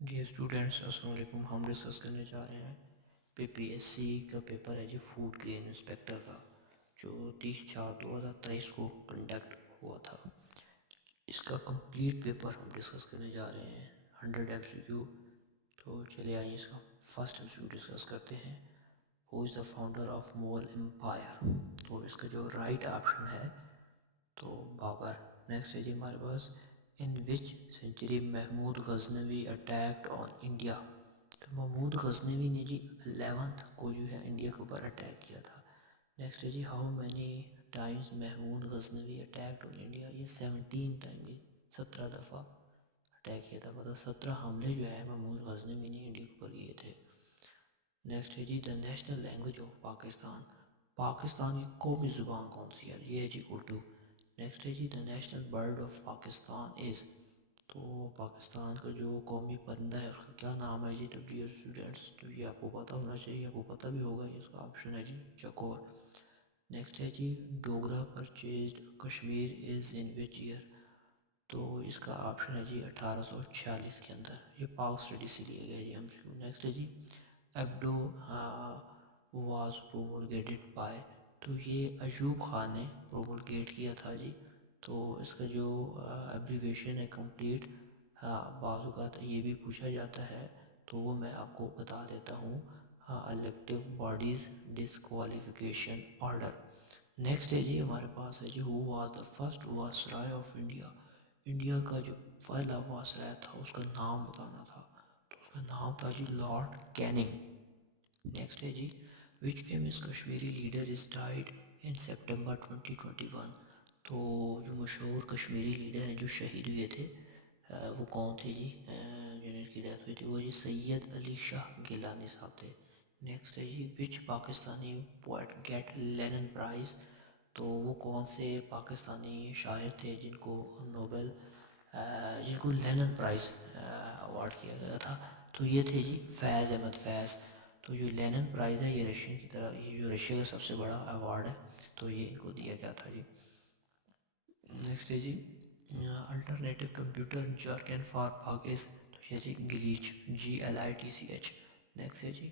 Dear students السلام علیکم. ہم ڈسکس کرنے جا رہے ہیں PPSC کا پیپر ہے جی فوڈ گرین انسپیکٹر کا، جو 30/4/2023 کو کنڈکٹ ہوا تھا. اس کا کمپلیٹ پیپر ہم ڈسکس کرنے جا رہے ہیں 100 MCQ. تو چلے آئیے اس کا فرسٹ MCQ ڈسکس کرتے ہیں. Who is the founder of Mughal empire? تو اس کا جو رائٹ آپشن ہے تو بابر. نیکسٹ ہے جی ہمارے پاس in which century Mahmud Ghaznavi attacked on India? تو محمود غزنوی نے جی 11th کو جو ہے انڈیا کے اوپر اٹیک کیا تھا. نیکسٹ ہے جی how many times Mahmud Ghaznavi attacked on India? یہ 17 ٹائم، 17 دفعہ اٹیک کیا تھا، مطلب 17 حملے جو ہے محمود غزنوی نے انڈیا کے اوپر کیے تھے. نیکسٹ ہے جی the national language of Pakistan? Pakistan کی قومی زبان کون سی ہے؟ یہ ہے جی اردو. نیکسٹ ہے جی the national bird of Pakistan از؟ تو پاکستان کا جو قومی پرندہ ہے اس کا کیا نام ہے جی؟ تو ڈیئر اسٹوڈینٹس تو یہ آپ کو پتہ ہونا چاہیے، آپ کو پتہ بھی ہوگا. یہ اس کا آپشن ہے جی چکور. نیکسٹ ہے جی Dogra purchased Kashmir is in which year? تو اس کا آپشن ہے جی 1846 کے اندر. یہ پاک اسٹڈی سے لیا گیا جی ہم سے. نیکسٹ ہے جی ایبڈو واز پرومولگیٹڈ بائی؟ تو یہ ایوب خان نے پرومولگیٹ کیا تھا جی. تو اس کا جو ایبریویشن ہے کمپلیٹ، بعض اوقات یہ بھی پوچھا جاتا ہے تو وہ میں آپ کو بتا دیتا ہوں. Elective bodies disqualification order. Next ہے جی ہمارے پاس ہے جی who was the first viceroy of India? India کا جو پہلا واسرائے تھا اس کا نام بتانا تھا، تو اس کا نام تھا جی لارڈ کیننگ. نیکسٹ ہے جی which famous Kashmiri leader is died in September 2021؟ تو جو مشہور کشمیری لیڈر ہیں جو شہید ہوئے تھے وہ کون تھے جی؟ جن کی ڈیتھ ہوئی تھی وہ جی سید علی شاہ گیلانی صاحب تھے. نیکسٹ ہے جی which Pakistani poet get Lenin prize? تو وہ کون سے پاکستانی شاعر تھے جن کو نوبل جن کو لینن پرائز اوارڈ کیا گیا تھا؟ تو یہ تھے جی فیض احمد فیض. تو جو لینن پرائز ہے یہ رشین کی طرح، یہ جو رشیا کا سب سے بڑا ایوارڈ ہے تو یہ ان کو دیا گیا تھا جی. نیکسٹ ہے جی alternative computer jargon for pox? تو یہ جی گلیچ، GLITCH. نیکسٹ ہے جی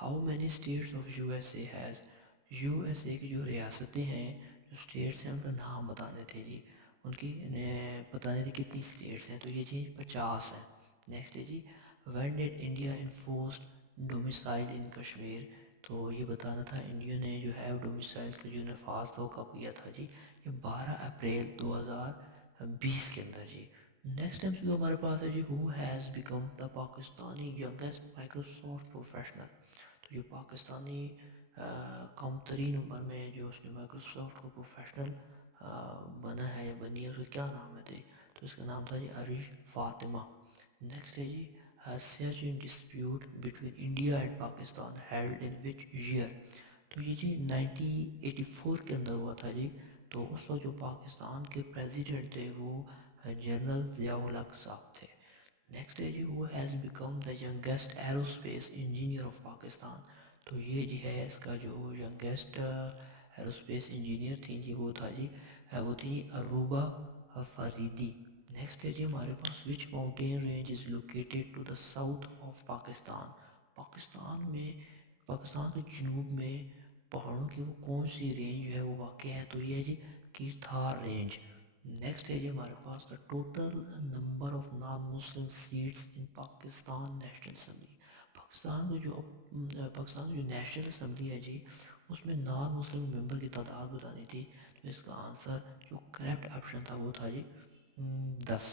how many states of USA has? USA کی جو ریاستیں ہیں، جو اسٹیٹس ہیں ان کا نام بتانے تھے جی، ان کی بتانے تھے کتنی اسٹیٹس ہیں، تو یہ جی 50 ہیں. نیکسٹ ہے جی when did India enforced domicile in Kashmir? تو یہ بتانا تھا انڈیا نے جو ہے ڈومیسائل کا جو نفاذ تھا وہ کب کیا تھا جی؟ یہ 12 اپریل 2020 کے اندر جی. نیکسٹ ٹائم جو ہمارے پاس ہے جی who has become the Pakistani youngest Microsoft professional? تو یہ پاکستانی کم ترین عمر میں جو اس نے مائکروسافٹ کو پروفیشنل بنا ہے یا بنی ہے، اس کا کیا نام ہے تھے؟ تو اس کا نام تھا جی عریش فاطمہ. نیکسٹ ہے جی Siachen dispute between India and Pakistan held in which year? تو یہ جی 1984 کے اندر ہوا تھا جی. تو اس وقت جو پاکستان کے پریزیڈنٹ تھے وہ جنرل ضیاء الحق صاحب تھے. نیکسٹ ہے جی وہ has become the youngest arrow space engineer of Pakistan? تو یہ جی ہے اس کا جو ینگسٹ ایرو اسپیس انجینئر تھی جی وہ تھا جی وہ تھی عروبہ فریدی. نیکسٹ ہے جی ہمارے پاس which mountain range is located to the south of Pakistan? Pakistan کے جنوب میں پہاڑوں کی وہ کون سی رینج جو ہے وہ واقع ہے؟ تو یہ ہے جی کیرتھار رینج. نیکسٹ ہے جی ہمارے پاس the total number of non Muslim seats in Pakistan national assembly? Pakistan کی جو نیشنل اسمبلی ہے جی اس میں نان مسلم ممبر کی تعداد بتانی تھی. تو اس کا آنسر جو کریکٹ آپشن تھا وہ تھا جی 10.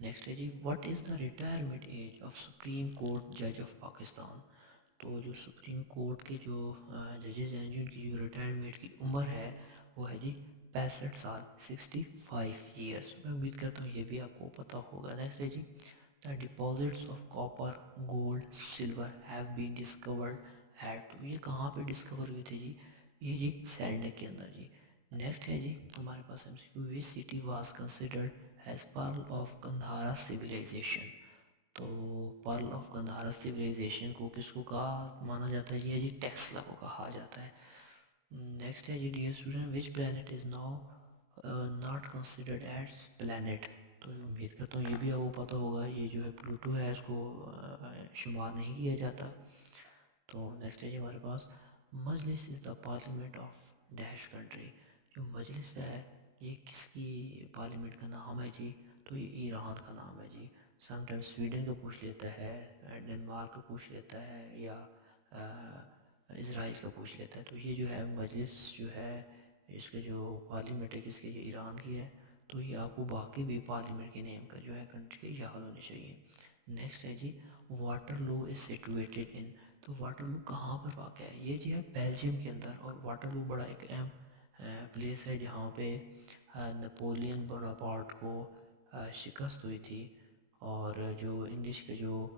نیکسٹ ہے جی what is the retirement age of supreme court جج آف پاکستان؟ تو جو سپریم کورٹ کے جو ججز ہیں جن کی جو ریٹائرمنٹ کی عمر ہے وہ ہے جی 65 سال، 65 ایئرس. میں امید کرتا ہوں یہ بھی آپ کو پتہ ہوگا. نیکسٹ ہے جی the deposits of copper gold silver have been discovered at? تو یہ کہاں پہ ڈسکور ہوئے تھے جی؟ یہ جی سینڈک کے اندر جی. نیکسٹ ہے جی ہمارے پاس which city was considered as pearl of Gandhara civilization? تو پرل آف گندھارا سویلائزیشن کو کس کو کہا مانا جاتا ہے جی؟ یہ جی ٹیکسلا کو کہا جاتا ہے. نیکسٹ ہے جی dear student which plant is now not considered as plant? تو امید کرتا ہوں یہ بھی آپ کو پتہ ہوگا، یہ جو ہے پلوٹو ہے اس کو شمار نہیں کیا جاتا. تو نیکسٹ ہے جی ہمارے پاس مجلس از دا پارلیمنٹ آف ڈیش کنٹری. جو مجلس ہے یہ کس کی پارلیمنٹ کا نام ہے جی؟ تو یہ ایران کا نام ہے جی. سم ٹائم سویڈن کا پوچھ لیتا ہے، ڈنمارک کا پوچھ لیتا ہے، یا اسرائیل کا پوچھ لیتا ہے. تو یہ جو ہے مجلس جو ہے اس کا جو پارلیمنٹ ہے کس کی، جو ایران کی ہے. تو یہ آپ کو باقی بھی پارلیمنٹ کے نیم کا جو ہے کنٹری کے یاد ہونی چاہیے. نیکسٹ ہے جی واٹر لو از سچویٹڈ ان. تو واٹر لو کہاں پر واقع ہے؟ یہ جو ہے بیلجیم کے اندر. اور واٹر لو بڑا ایک اہم پلیس ہے جہاں پہ نپولین بوناپارٹ کو شکست ہوئی تھی، اور جو انگلش کے جو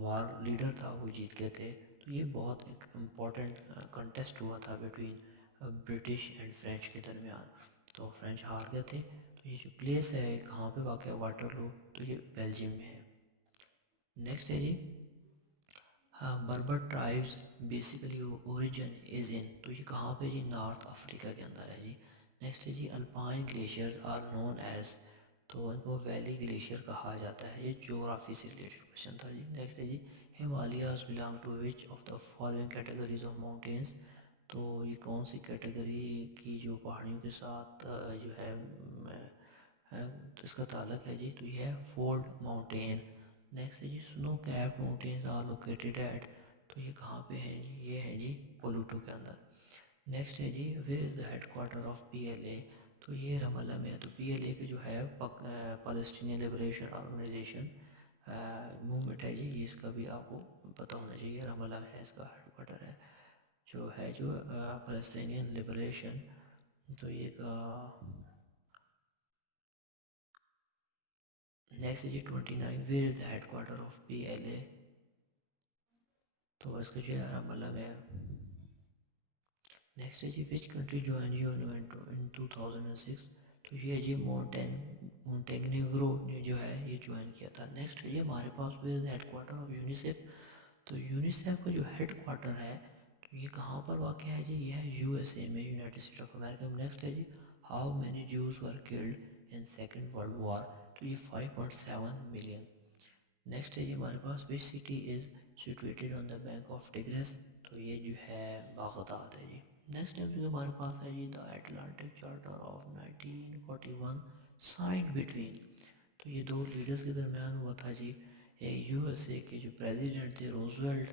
وار لیڈر تھا وہ جیت گئے تھے. تو یہ بہت ایک امپورٹنٹ کنٹیسٹ ہوا تھا بٹوین برٹش اینڈ فرینچ کے درمیان. تو فرینچ ہار گئے تھے. تو یہ جو پلیس ہے کہاں پہ واقع ہے واٹر لو، تو یہ بیلجیم میں ہے. نیکسٹ ہے جی Berber tribes basically origin is in. تو یہ کہاں پہ جی؟ نارتھ افریقہ کے اندر ہے جی. نیکسٹ ہے جی alpine glaciers are known as. تو ان کو ویلی گلیشیئر کہا جاتا ہے. یہ جغرافی سے ریلیٹڈ کوشچن تھا جی. نیکسٹ ہے جی Himalayas belong to which of the following categories of mountains. تو یہ کون سی کیٹیگری کی جو پہاڑیوں کے ساتھ جو ہے اس کا تعلق ہے جی؟ تو یہ ہے فولڈ ماؤنٹین. نیکسٹ ہے جی snow cap mountains are located at. تو یہ کہاں پہ ہے جی؟ یہ ہے جی پلوٹو کے اندر. نیکسٹ ہے جی where is the head quarter of P L A. تو یہ رام اللہ میں ہے. تو پی ایل اے کی جو ہے فلسطینی لبریشن آرگنائزیشن موومنٹ ہے جی. اس کا بھی آپ کو پتہ ہونا چاہیے. رام اللہ میں ہے اس کا ہیڈ کوارٹر ہے، جو ہے جو فلسطینین لبریشن. تو یہ کا نیکسٹ جی 29 where is the head quarter of P L A. A اس کا جو ہے رام اللہ میں ہے. نیکسٹ ہے جی which country join U N 2006. تو یہ جی مونٹینیگرو نے جو ہے یہ جوائن کیا تھا. نیکسٹ ہے جی ہمارے پاس ہیڈ کوارٹر آف یونیسیف. تو یونیسیف کا جو ہیڈ کوارٹر ہے تو یہ کہاں پر واقع ہے جی؟ یہ ہے یو ایس اے میں، یونائٹڈ اسٹیٹ آف امریکہ میں. نیکسٹ ہے جی how many Jews were killed in second world war. تو یہ 5.7 ملین. نیکسٹ ہے جی ہمارے پاس which city is situated on the bank of Tigris. تو یہ جو ہے بغداد ہے جی. نیکسٹ جو ہمارے پاس ہے جی the Atlantic charter of 1941 signed between. تو یہ دو لیڈرز کے درمیان ہوا تھا جی. یو ایس اے کے جو پریزیڈنٹ تھے روزویلٹ،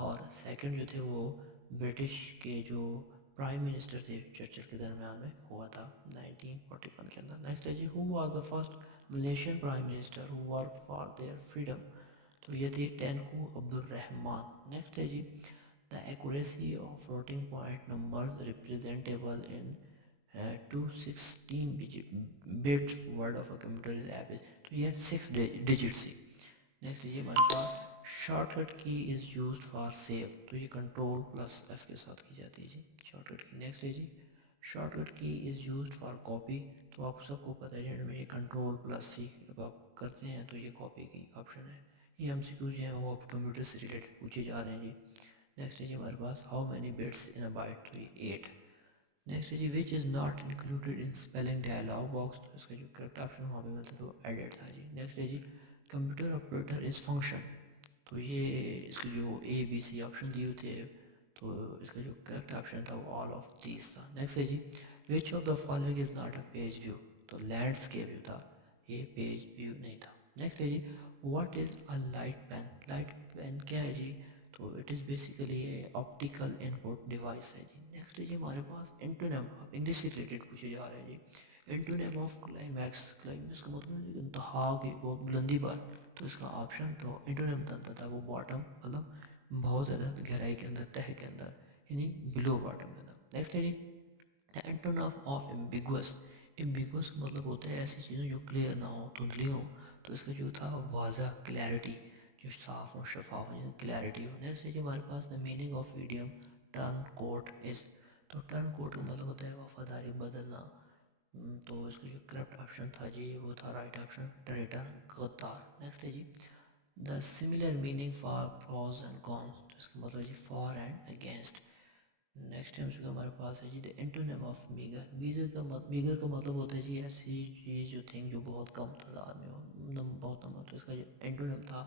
اور سیکنڈ جو تھے وہ برٹش کے جو پرائم منسٹر تھے چرچل کے درمیان میں ہوا تھا 1941 کے اندر. نیکسٹ ہے جی who was the first Malaysian prime minister who work for their freedom. تو یہ تھی ٹینکو عبد الرحمان. نیکسٹ ہے جی the accuracy of floating point numbers representable in 216 bit word of a computer is average. تو یہ 6 digit سی. Next یہ ہمارے پاس short cut کی از یوزڈ فار سیو. تو یہ کنٹرول پلس ایف کے ساتھ کی جاتی ہے جی شارٹ کٹ کی. نیکسٹ ہے جی شارٹ کٹ کی از یوزڈ فار کاپی. تو آپ سب کو پتہ ہے میں یہ کنٹرول پلس سی جب آپ کرتے ہیں تو یہ کاپی کی آپشن ہے. یہ ایم سی کیوز جو ہیں وہ آپ کمپیوٹر سے ریلیٹڈ پوچھے جا رہے ہیں جی. نیکسٹ ہے جی ہمارے پاس how many bits in a byte. تو یہ 8. نیکسٹ ہے جی which is not included in spelling dialog box. تو اس کا جو کریکٹ آپشن وہاں پہ ملتا تو ایڈٹ تھا جی. نیکسٹ ہے جی کمپیوٹر آپریٹر از فنکشن. تو یہ اس کے جو اے بی سی آپشن دیے ہوئے تھے تو اس کا جو کریکٹ آپشن تھا وہ آل آف دیز تھا. نیکسٹ ہے جی which of the following is not a page view. تو لینڈسکیپ جو تھا یہ پیج ویو نہیں تھا. نیکسٹ ہے جی what is a light pen. Light pen کیا ہے جی؟ تو it is basically a optical input device ہے جی. نیکسٹ ہے جی ہمارے پاس انٹونیم. آپ انگلش سے ریلیٹڈ پوچھے جا رہے ہیں جی. انٹونیم آف کلائمیکس. کلائمیکس کا مطلب ہے انتہا کی بہت بلندی پر. تو اس کا آپشن تو انٹونیم تھا وہ باٹم، مطلب بہت زیادہ گہرائی کے اندر، تہ کے اندر، یعنی بلو باٹم کے اندر. نیکسٹ ہے جی اینٹونیم آف ایمبیگوس. ایمبیگوس کا مطلب ہوتا ہے ایسی چیزیں جو کلیئر نہ ہوں، دھندلی ہوں. تو اس کا جو تھا واضح، کلیئرٹی، جو صاف اور شفاف ہو، کلیئرٹی ہو. نیکسٹ ہے جی ہمارے پاس the meaning of idiom turn coat is. تو ٹرن کوٹ کا مطلب ہوتا ہے وفاداری بدلنا. تو اس کا جو کریکٹ آپشن تھا جی وہ تھا رائٹ آپشن ریٹرن غدار. نیکسٹ ہے جی the similar meaning for pros and cons. تو اس کا مطلب جی for and against. Next time کا ہمارے پاس ہے جی the antonym of meagre. Meagre کا مطلب ہوتا ہے جی ایسی چیز جو تھنگ جو بہت کم تعداد میں ہو, بہت کم. تو اس کا جو انٹونیم تھا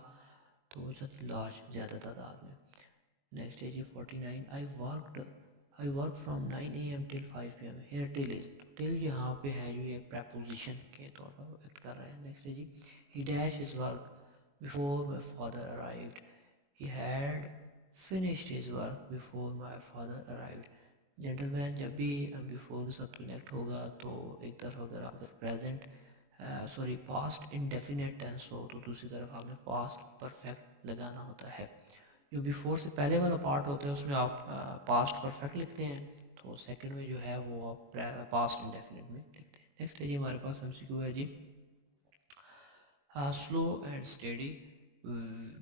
تو وہ لارج, زیادہ تعداد میں. نیکسٹ ہے جی 49. I worked from 9 AM till 5 PM. Here till is, till یہاں پہ ہے جو یہ preposition کے طور پر ایکٹ کر رہا ہے. نیکسٹ ہے جی he dashed his work before my father arrived. He had finished his work before my father arrived. Gentleman جب بھی بیفور کے ساتھ کنیکٹ ہوگا تو ایک طرف اگر present sorry past indefinite tense ہو تو دوسری طرف آپ نے پاسٹ پرفیکٹ لگانا ہوتا ہے. جو بیفور سے پہلے والا پارٹ ہوتا ہے اس میں آپ پاسٹ پرفیکٹ لکھتے ہیں, تو سیکنڈ میں جو ہے وہ آپ پاسٹ انڈیفینیٹ میں لکھتے ہیں. نیکسٹ ہے جی ہمارے پاس ایم سی کیو ہے جی slow and steady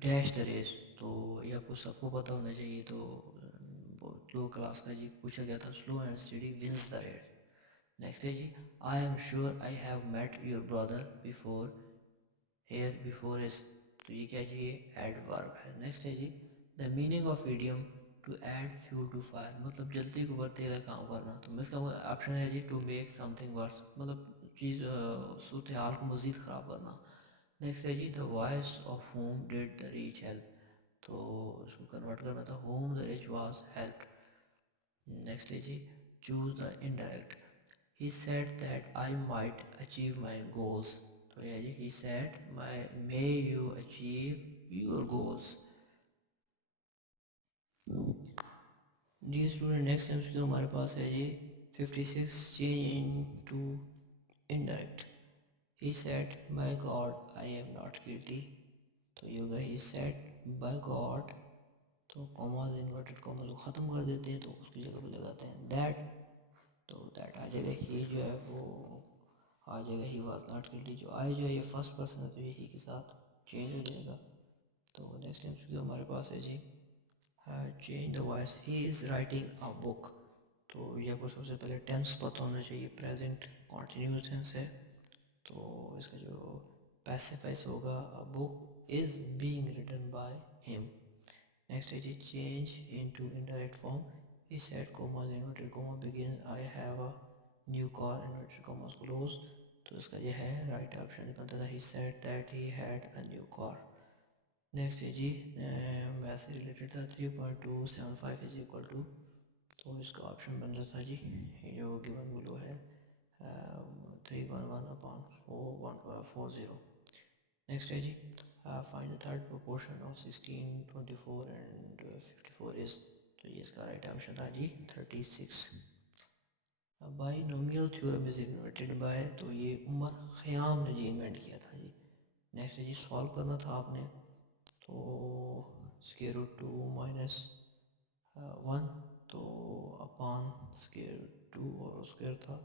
dash the race. تو یہ آپ کو سب کو پتہ ہونا چاہیے. تو لو کلاس کا جی پوچھا گیا تھا slow and steady wins the race. Next ہے جی I am sure I have met your brother before here before us. تو یہ کیا جی ایڈورب ہے. نیکسٹ ہے جی the meaning of idiom to add fuel to fire, مطلب جلدی کو برتے کا کام کرنا. تو اس کا آپشن ہے جی to make something worse, مطلب چیز صورتحال کو مزید خراب کرنا. نیکسٹ ہے جی the voice of whom did the rich help. تو اس کو کنورٹ کرنا تھا whom the rich was help. Next ہے جی choose the indirect. He said that I might achieve my goals. تو یہ جی he said may you achieve your goals. Dear student, next MCQ ہمارے پاس ہے جی 56 change into indirect. He said by God I am not guilty. تو یہ ہوگا he said by God, تو commas inverted commas کو ختم کر دیتے ہیں تو اس کی جگہ پہ لگاتے ہیں that. تو دیٹ آ جائے گا, ہی جو ہے وہ آ جائے گا ہی واز ناٹ گلٹی. جو آئی جو ہے یہ فرسٹ پرسن ہے تو یہ ہی کے ساتھ چینج ہو جائے گا. تو نیکسٹ ٹائم کی ہمارے پاس ہے جی change the voice. He is writing a book. تو یہ آپ کو سب سے پہلے ٹینس پتہ ہونا چاہیے, پریزنٹ کنٹینیوس ٹینس ہے. تو اس کا جو پیسیفائز ہوگا book is being written by ہم. نیکسٹ ہے جی change into indirect form. He said commas inverted comma begins I have a new car inverted commas close. تو اس کا یہ ہے رائٹ آپشن بنتا تھا he said that he had a new car. Next ہے جی میتھ سے ریلیٹڈ تھا 3.275 از اکول ٹو. تو اس کا آپشن بنتا تھا جی جو گیون بلو ہے 311/440. نیکسٹ ہے جی find the third proportion of 16, 24 and 54 is. تو یہ اس کا رائٹ آپشن تھا جی 36. Binomial theorem is invented by. تو یہ عمر خیام نے جی انوینٹ کیا تھا جی. نیکسٹ ہے جی سوالو کرنا تھا آپ نے. تو اسکیئر روٹ 2 مائنس 1 تو اپان اسکیئر روٹ 2 اور اسکیئر تھا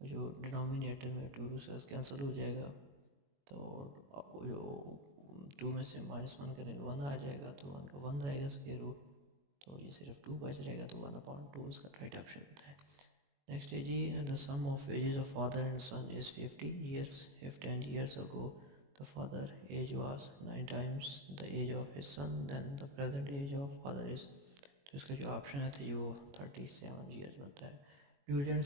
جو ڈینومینیٹر میں 2 سے کینسل ہو جائے گا. تو جو 2 میں سے -1 کریں 1 آ جائے گا تو 1 کا 1 رہے گا اسکیئر روٹ. تو یہ صرف 2 بچ رہے گا تو 1/2 اس کا رائٹ آپشن ہوتا ہے. نیکسٹ ہے جی the sum of ages of father and son is 50 years. If 10 years ago the father age was 9 times the age of his son, then the present age of father is. تو اس کا جو option ہے تو یہ وہ 37 years بنتا ہے. ڈیئر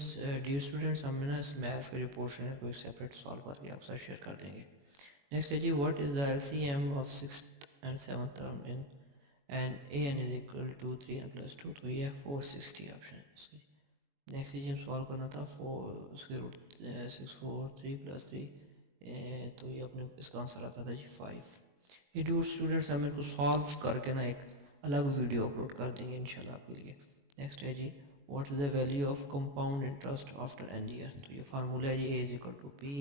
اسٹوڈنٹس ہم نے نا اس میتھس کا جو پورشن ہے کوئی سیپریٹ سالو کر کے آپ ساتھ شیئر کر دیں گے. نیکسٹ ہے جی what is the L C M of 6th and 7th term in and a n is equal to 3n plus 2. تو یہ 460 آپشن ہے اس کی. نیکسٹ جی ہم سوالو کرنا تھا 643 + 3. تو یہ اپنے اس کا آنسر آتا تھا جی 5. یہ ڈیئر اسٹوڈنٹس ہم ان کو سالو کر کے نا ایک الگ ویڈیو اپلوڈ کر دیں گے انشاءاللہ آپ کے لیے. نیکسٹ ہے جی what is the value of compound interest after n year. تو یہ فارمولہ ہے جی A is equal to P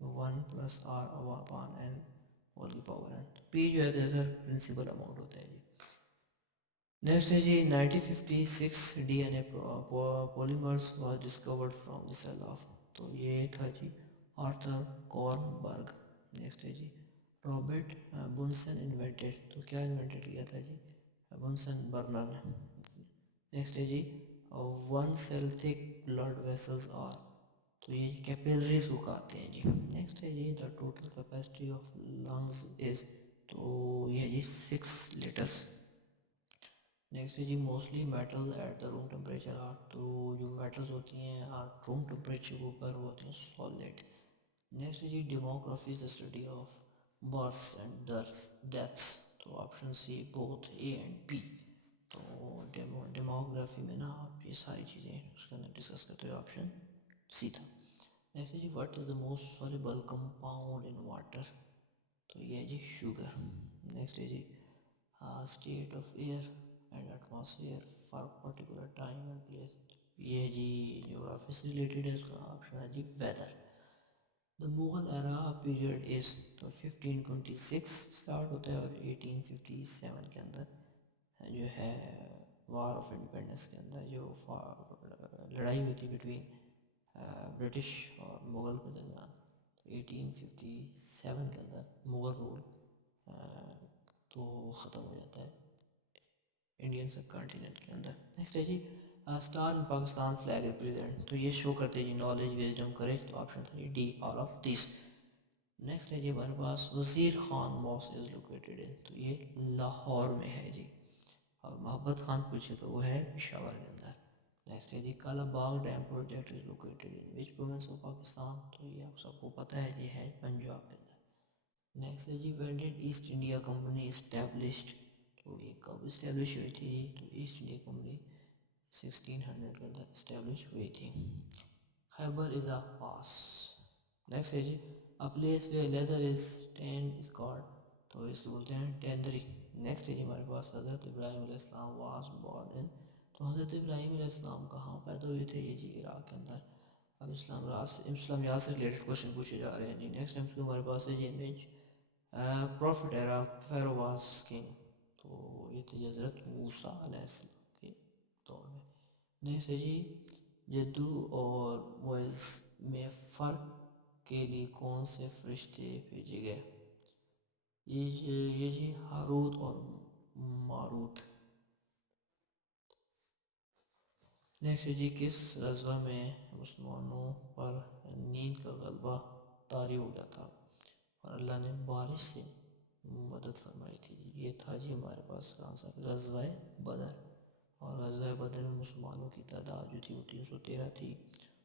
1 + r/n whole کی پاور n. پی جو ہے سر پرنسپل اماؤنٹ ہوتا ہے جی. نیکسٹ ہے جی 1956 D N A polymers was discovered from the cell of. تو یہ تھا جی آرتھر کورنبرگ. نیکسٹ ہے جی رابرٹ بنسن انوینٹڈ. تو کیا انوینٹڈ کیا تھا جی بنسن برنر. نیکسٹ ہے جی 1 cell thick blood vessels are. تو یہ کیپلریز کو کہتے ہیں جی. نیکسٹ ہے جی the total capacity of lungs is. تو یہ جی 6 لیٹرس. نیکسٹ ہے جی mostly metal at the room temperature are, تو جو میٹلز ہوتی ہیں روم ٹمپریچر کے اوپر وہ ہوتی ہیں سالڈ. نیکسٹ ہے جی demography is the study of births and deaths, تو option C both A and B. تو ڈیموگرافی میں نا آپ یہ ساری چیزیں اس کے اندر ڈسکس کرتے ہوئے آپشن سی تھا. نیکسٹ ہے جی what is the most soluble compound in water, تو یہ ہے جی شوگر. نیکسٹ ہے جی state of air and atmosphere for particular time and place, یہ جی جغرافی سے ریلیٹڈ ہے، اس کا آپشن ہے جی weather. The Mughal era period is, تو 1526 اسٹارٹ ہوتا ہے اور 1857 کے اندر جو ہے وار آف انڈیپینڈنس کے اندر جو لڑائی ہوئی تھی بٹوین برٹش اور مغل کے درمیان، 1857 کے اندر مغل رول تو ختم ہو جاتا ہے انڈین سب کانٹیننٹ کے اندر. نیکسٹ ہے جی star in Pakistan flag represent, تو یہ شو کرتے ہیں جی نالج وزڈم کریج، تو آپشن تھا جی D all of these. Next ہے جی ہمارے پاس وزیر خان موس از لوکیٹڈ ان، تو یہ لاہور میں ہے جی. اور محبت خان پوچھے تو وہ ہے پشاور کے اندر. نیکسٹ ہے جی Kalabagh dam project is located in which province of Pakistan, تو یہ آپ سب کو پتہ ہے یہ ہے پنجاب کے اندر. نیکسٹ ہے جی when did East India Company established, تو یہ کب اسٹیبلش ہوئی تھی جی، تو ایسٹ انڈیا کمپنی 1600 کے اندر اسٹیبلش ہوئی تھی. خیبر از اے پاس. نیکسٹ ہے جی a place where leather is tan is called, تو اس کو بولتے ہیں ٹینڈری. نیکسٹ ہے جی ہمارے پاس حضرت ابراہیم علیہ السلام واز بورن ان، تو حضرت ابراہیم علیہ السلام کہاں پیدا ہوئے تھے، یہ جی عراق کے اندر. اب اسلام یاد سے ریلیٹڈ کوشچن پوچھے جا رہے ہیں جی. نیکسٹ ٹائم ہمارے پاس ہے جی image prophet era pharaoh was king, تو یہ تھے حضرت موسیٰ علیہ السلام کے دور میں. نیکسٹ ہے جی جدو اور معز میں فرق کے لیے کون سے فرشتے بھیجے گئے، یہ جی ہاروت اور ماروت. نیکسٹ جی کس غزوہ میں مسلمانوں پر نیند کا غلبہ طاری ہو گیا تھا اور اللہ نے بارش سے مدد فرمائی تھی، یہ تھا جی ہمارے پاس آنسر غزوہ بدر. اور غزوہ بدر میں مسلمانوں کی تعداد جو تھی وہ 313 تھی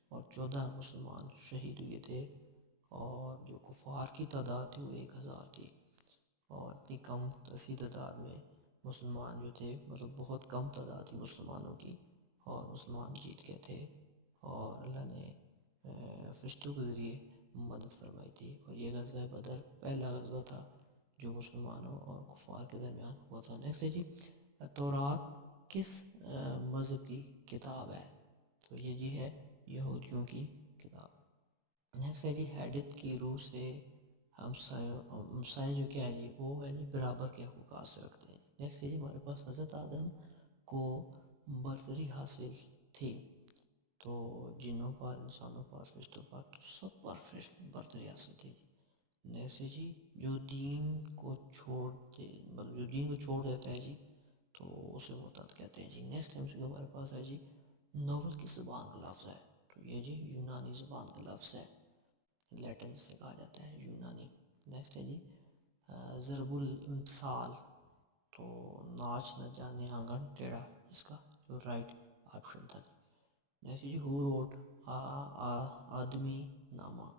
اور 14 مسلمان شہید ہوئے تھے، اور جو کفار کی تعداد تھی وہ 1000 تھی. اور اتنی کم تصیح تعداد میں مسلمان جو تھے، مطلب بہت کم تعداد تھی مسلمانوں کی، اور مسلمان جیت گئے تھے اور اللہ نے فرشتوں کے ذریعے مدد فرمائی تھی. اور یہ غزوہ بدر پہلا غزوہ تھا جو مسلمانوں اور کفار کے درمیان ہوا تھا. نیکسٹ ہے جی تورات کس مذہب کی کتاب ہے، تو یہ جی ہے یہودیوں کی کتاب. نیکسٹ ہے جی حیدت کی روح سے ہمسائے جو کیا ہے جی وہ ہے جی برابر کے حقوق حاصل رکھتے ہیں. نیکسٹ ہے جی ہمارے پاس حضرت آدم کو برتری حاصل تھی، تو جنوں پر انسانوں پر فرشتوں پر تو سب پر برتری حاصل تھی. نیکسٹ ہے جی جو دین کو چھوڑ دے، مطلب جو دین کو چھوڑ دیتا ہے جی تو اسے مرتد کہتے ہیں جی. نیکسٹ ٹائم سے ہمارے پاس ہے جی ناول کس زبان کا لفظ ہے، تو یہ جی یونانی زبان کا لفظ ہے، لیٹن سے کہا جاتا ہے یونانی. نیکسٹ ہے جی ضرب الامثال، تو ناچ نہ جانے آنگن ٹیڑھا، اس کا جو رائٹ آپشن تھا. نیکسٹ جی ہو روٹ آدمی نامہ،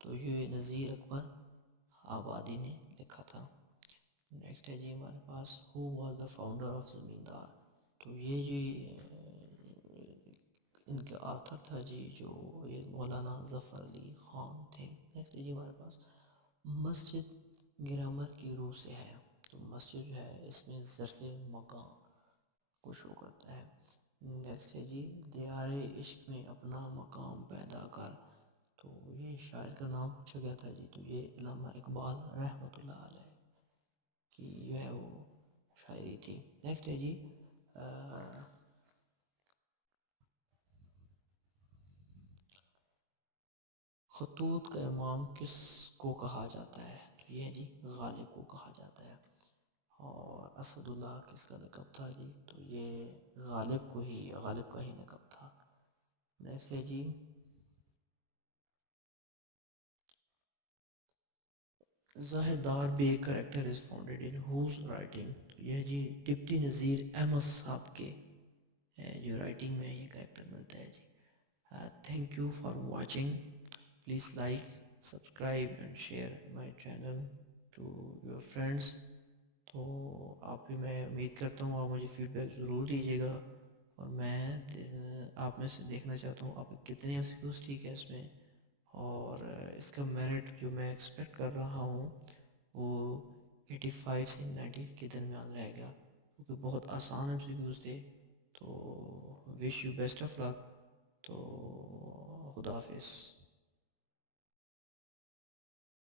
تو یہ نذیر اکبر آبادی نے لکھا تھا. نیکسٹ ہے جی ہمارے پاس who was the founder of zamindar, تو یہ جی ان کا آتھر تھا جی جو یہ مولانا ظفر علی خان تھے. نیکسٹ جی ہمارے پاس مسجد گرامر کی روح سے ہے، تو مسجد جو ہے اس میں ظرف مکان کو شو کرتا ہے. نیکسٹ ہے جی دیار عشق میں اپنا مقام پیدا کر، تو یہ شاعر کا نام پوچھا گیا تھا جی، تو یہ علامہ اقبال رحمۃ اللہ علیہ کی جو ہے وہ شاعری تھی. نیکسٹ ہے جی خطوط کا امام کس کو کہا جاتا ہے، تو یہ جی غالب کو کہا جاتا ہے. اور اسد اللہ کس کا لقب تھا جی، تو یہ غالب کا ہی لقب تھا. نیکسٹ ہے جی Zahirdar Baig character is founded in whose writing, یہ جی ڈپٹی نذیر احمد صاحب کے جو رائٹنگ میں یہ کریکٹر ملتا ہے جی. Thank you for watching. Please like, subscribe and share my channel to your friends. تو آپ بھی, میں امید کرتا ہوں آپ مجھے فیڈ بیک ضرور دیجیے گا, اور میں آپ میں سے دیکھنا چاہتا ہوں آپ کتنے ایکسکیوز ٹھیک ہے اس میں, اور اس کا میرٹ جو میں ایکسپیکٹ کر رہا ہوں وہ 85 سے 90 کے درمیان رہے گا, کیونکہ بہت آسان ایکسکیوز تھے. تو وش یو بیسٹ آف لک. تو خدا حافظ.